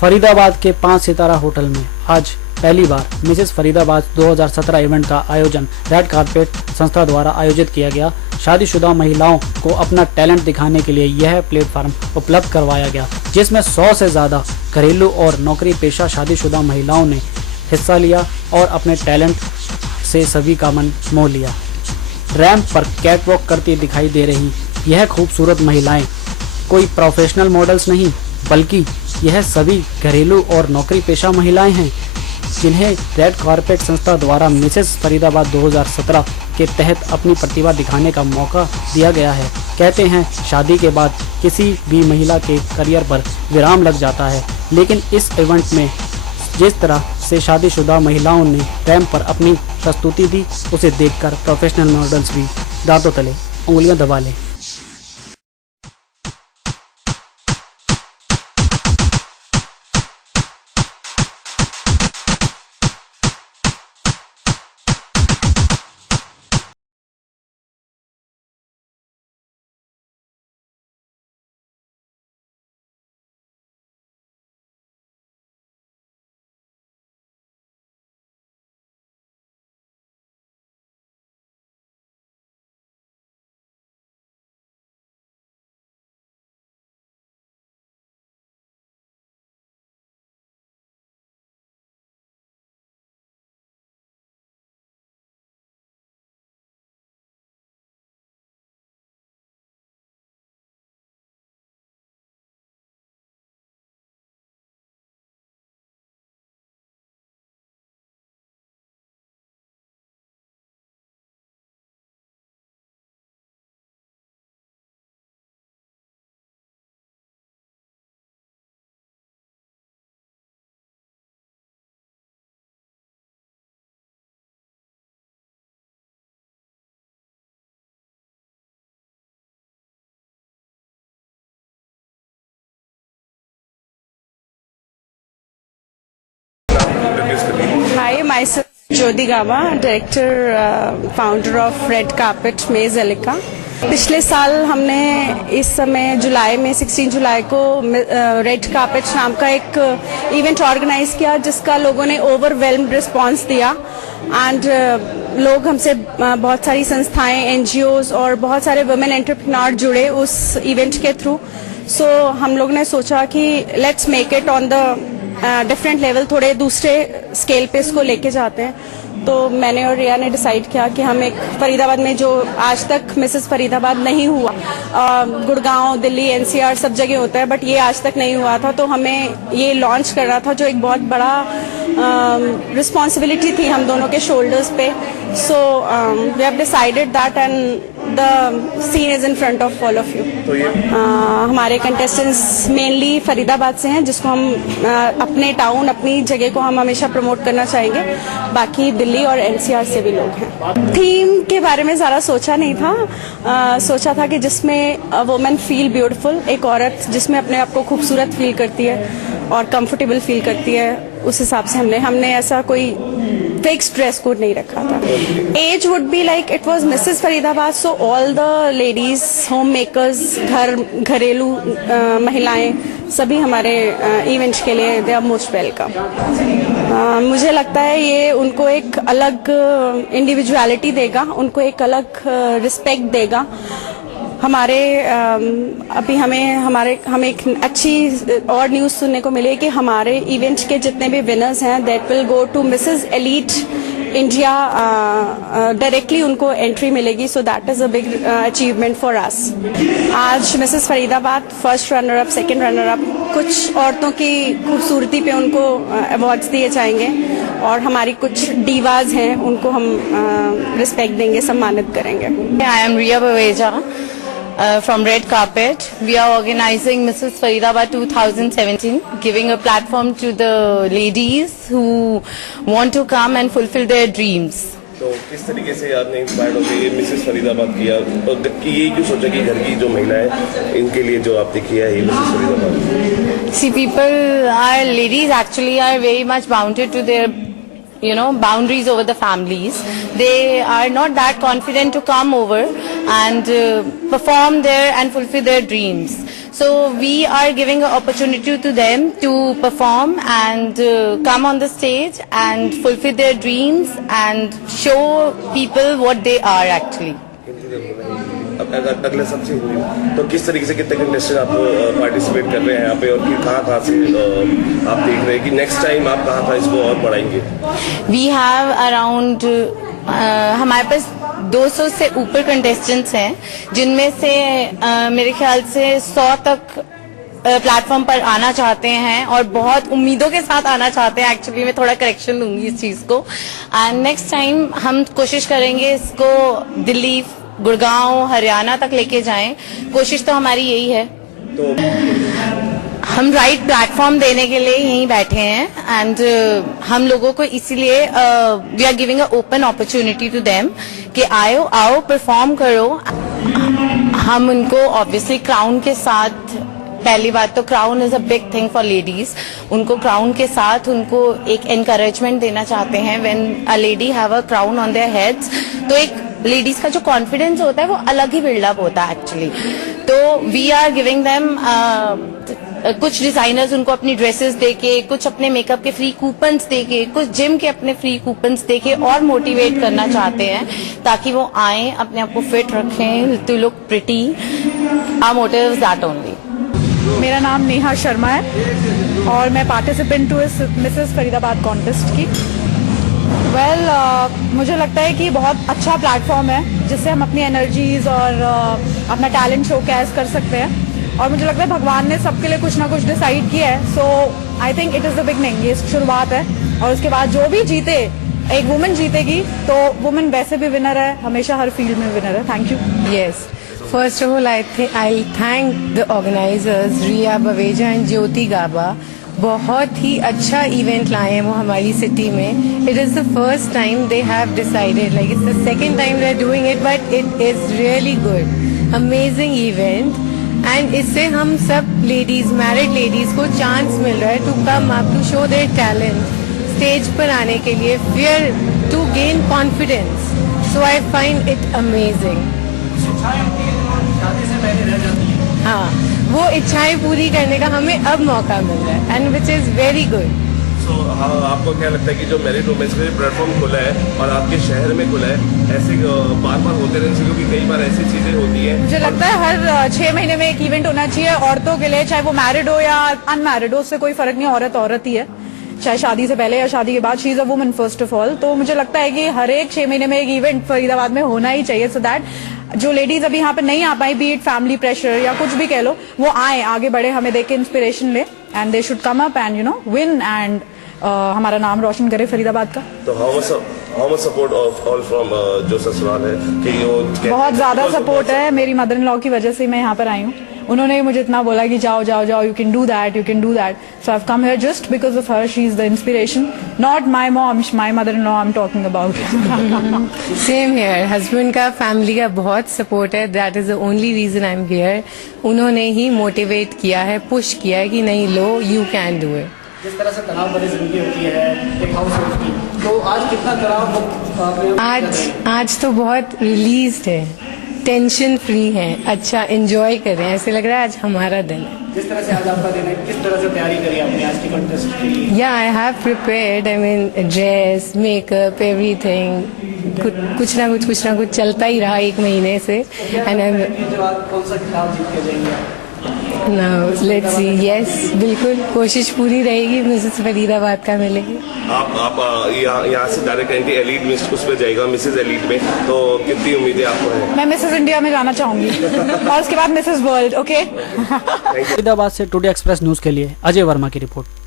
फरीदाबाद के 5 सितारा होटल में आज पहली बार मिसेस फरीदाबाद 2017 इवेंट का आयोजन रेड कारपेट संस्था द्वारा आयोजित किया गया। शादीशुदा महिलाओं को अपना टैलेंट दिखाने के लिए यह प्लेटफॉर्म उपलब्ध करवाया गया, जिसमें 100 से ज्यादा घरेलू और नौकरी पेशा शादीशुदा महिलाओं ने हिस्सा लिया और अपने टैलेंट से सभी का मन मोह लिया। रैंप पर कैटवॉक करती दिखाई दे रही यह खूबसूरत महिलाएं कोई प्रोफेशनल मॉडल्स नहीं, बल्कि यह सभी घरेलू और नौकरी पेशा महिलाएं हैं, जिन्हें रेड कारपेट संस्था द्वारा मिसेस फरीदाबाद 2017 के तहत अपनी प्रतिभा दिखाने का मौका दिया गया है। कहते हैं शादी के बाद किसी भी महिला के करियर पर विराम लग जाता है, लेकिन इस इवेंट में जिस तरह से शादीशुदा महिलाओं ने रैंप पर अपनी प्रस्तुति दी, उसे देखकर प्रोफेशनल मॉडल्स भी दांतों तले उंगलियां दबा लें। Hi, myself Jyoti Gaba, director founder of red carpet मेज एलिका। पिछले साल हमने इस समय जुलाई में 16 जुलाई को रेड कार्पेट नाम का एक इवेंट ऑर्गेनाइज किया, जिसका लोगों ने ओवरवेल्म्ड रिस्पांस दिया एंड लोग हमसे बहुत सारी संस्थाएं, एनजीओज और बहुत सारे वुमेन एंटरप्रेन्योर जुड़े उस इवेंट के थ्रू। सो हम लोग ने सोचा कि let's make it on the different level, थोड़े दूसरे स्केल पे इसको लेके जाते हैं। तो मैंने और रिया ने डिसाइड किया कि हम एक फरीदाबाद में, जो आज तक मिसेस फरीदाबाद नहीं हुआ, गुड़गांव, दिल्ली, एनसीआर सब जगह होता है, बट ये आज तक नहीं हुआ था, तो हमें ये लॉन्च करना था, जो एक बहुत बड़ा रिस्पॉन्सिबिलिटी थी हम दोनों के शोल्डर्स पे। So we have decided that and the scene is in front of all of you. हमारे कंटेस्टेंट्स मेनली फरीदाबाद से हैं, जिसको हम अपने टाउन, अपनी जगह को हम हमेशा प्रमोट करना चाहेंगे। बाकी दिल्ली और एनसीआर से भी लोग हैं। थीम के बारे में ज़्यादा सोचा नहीं था, सोचा था कि जिसमें वुमेन फील ब्यूटीफुल, एक औरत जिसमें अपने आप को खूबसूरत फील करती है और कंफर्टेबल फील करती है, उस हिसाब से हमने ऐसा कोई फिक्स ड्रेस कोड नहीं रखा था। As would be like it was Mrs Faridabad, so all the ladies, homemakers, घरेलू महिलाएं, सभी हमारे इवेंट के लिए दे आर मोस्ट वेलकम। मुझे लगता है ये उनको एक अलग इंडिविजुअलिटी देगा, उनको एक अलग रिस्पेक्ट देगा। हमारे अभी हमें एक अच्छी और न्यूज़ सुनने को मिली कि हमारे इवेंट के जितने भी विनर्स हैं, that will go to Mrs Elite India, directly उनको एंट्री मिलेगी। So that is a big achievement for us. आज Mrs Faridabad first runner up, second runner up, कुछ औरतों की खूबसूरती पे उनको अवार्ड्स दिए जाएंगे, और हमारी कुछ डीवाज हैं उनको हम रिस्पेक्ट देंगे, सम्मानित करेंगे। I am Riya Baweja from Red Carpet. We are organizing Mrs. Faridabad 2017, giving a platform to the ladies who want to come and fulfill their dreams. तो किस तरीके से आपने इंस्पायर्ड होकर मिसेस फरीदाबाद किया, और ये क्यों सोचा कि घर की जो महिलाएं, इनके लिए जो आपने किया है Mrs Faridabad? See, ladies actually are very much bounded to their boundaries over the families. They are not that confident to come over and perform there and fulfill their dreams. So we are giving an opportunity to them to perform and come on the stage and fulfill their dreams and show people what they are actually. अगले सबसे तो किस तरीके से कितने contestant आप participate कर रहे हैं यहाँ पे, और कहाँ से आप देख रहे हैं कि नेक्स्ट टाइम आप कहाँ इसको और बढ़ाएंगे? We have around हमारे पास 200 से ऊपर कंटेस्टेंट्स हैं, जिनमें से मेरे ख्याल से 100 तक प्लेटफॉर्म पर आना चाहते हैं और बहुत उम्मीदों के साथ आना चाहते हैं. एक्चुअली मैं थोड़ा करेक्शन दूंगी इस चीज को. एंड नेक्स्ट टाइम हम कोशिश करेंगे इसको दिल्ली, गुड़गांव, हरियाणा तक लेके जाएं. कोशिश तो हमारी यही है. तो हम राइट प्लेटफॉर्म देने के लिए यहीं बैठे हैं एंड हम लोगों को इसीलिए we are giving a open opportunity to them कि आओ परफॉर्म करो. हम उनको ऑब्वियसली क्राउन के साथ, पहली बात तो crown is a big thing for ladies. उनको क्राउन के साथ उनको एक एनकरेजमेंट देना चाहते हैं. When a lady have a crown on their heads, तो एक लेडीज का जो कॉन्फिडेंस होता है वो अलग ही बिल्डअप होता है एक्चुअली. तो वी आर गिविंग देम कुछ डिजाइनर्स उनको अपनी ड्रेसेस देके, कुछ अपने मेकअप के फ्री कूपन्स देके, कुछ जिम के अपने फ्री कूपन्स देके और मोटिवेट करना चाहते हैं ताकि वो आए, अपने आप को फिट रखें, to look pretty. Our motive is that only. मेरा नाम नेहा शर्मा है और मैं पार्टिसिपेंट हूँ इस मिसेस फरीदाबाद कॉन्टेस्ट की. मुझे लगता है कि बहुत अच्छा प्लेटफॉर्म है जिससे हम अपनी एनर्जीज और अपना टैलेंट शोकेस कर सकते हैं. और मुझे लगता है भगवान ने सबके लिए कुछ ना कुछ डिसाइड किया है. So I think it is the beginning. ये शुरुआत है और उसके बाद जो भी जीते, एक वुमेन जीतेगी तो वुमेन वैसे भी विनर है, हमेशा हर फील्ड में विनर है. Thank you. Yes. First of all, I'll thank the organizers, Riya Baveja and Jyoti Gaba. बहुत ही अच्छा इवेंट लाए हैं वो हमारी सिटी में. It is the first time they have decided, like it's the second time they're doing it, but it is really good. Amazing event. And इससे हम सब लेडीज, मैरिड लेडीज को चांस मिल रहा है to come up, to show their talent, stage पर आने के लिए, fear to gain confidence. So I find it amazing. हाँ, वो इच्छाएं पूरी करने का हमें अब मौका मिल रहा है and which is very good. So आपको क्या लगता है कि जो मैरिड वुमेन्स का प्लेटफॉर्म खुला है और आपके शहर में खुला है, ऐसे बार बार होते रहने से, क्योंकि कई बार ऐसी चीजें होती हैं. मुझे लगता है हर 6 महीने में एक इवेंट होना चाहिए औरतों के लिए, चाहे वो मैरिड हो या अनमैरिड हो, उससे कोई फर्क नहीं. औरत ही है, चाहे शादी से पहले या शादी के बाद. She is a woman first of all. तो मुझे लगता है कि हर एक 6 महीने में एक इवेंट फरीदाबाद में होना ही चाहिए, सो दैट जो लेडीज अभी यहाँ पे नहीं आ पाई, बी इट फैमिली प्रेशर या कुछ भी कह लो, वो आए, आगे बढ़े, हमें देख के इंस्पिरेशन ले and they should come up and you know win and हमारा नाम रोशन करे फरीदाबाद का. तो how much support all from जो ससुराल है कि वो बहुत ज्यादा सपोर्ट है. मेरी मदर इन लॉ की वजह से मैं यहाँ पर आई हूँ. उन्होंने ही मुझे इतना बोला कि जाओ जाओ जाओ, you can do that, you can do that. So I have come here just because of her. She is the inspiration, not my mom, my mother in law I am talking about. Same here. Husband का, family का बहुत support है. That is the only reason I am here. उन्होंने ही motivate किया है, push किया है कि नहीं लो, यू कैन डू इट. जिस तरह से तनाव भरी जिंदगी होती है एक हाउस वाइफ की, तो आज कितना तनाव? आज तो बहुत रिलीज्ड है, टेंशन फ्री है, अच्छा एंजॉय कर रहे हैं. ऐसे लग रहा है आज हमारा दिन है. जिस तरह से आज आपका दिन है, किस तरह से तैयारी करी आपने आज की कॉन्टेस्ट के लिए? या I have prepared, I mean dress, makeup, everything. कुछ ना कुछ चलता ही रहा 1 महीने से. एंड आई कौन सा खिताब जीत के जाएंगे? Now let's see. यस, बिल्कुल कोशिश पूरी रहेगी, मिसेस फरीदाबाद का मिलेगी. आप यहाँ से डायरेक्ट एंटी एलीट मिस उस पे जाएगा, मिसेस एलीट में, तो कितनी उम्मीदें आपको हैं? मैं मिसेस इंडिया में जाना चाहूंगी और उसके बाद मिसेस वर्ल्ड. ओके. फरीदाबाद से टुडे एक्सप्रेस न्यूज के लिए अजय वर्मा की रिपोर्ट.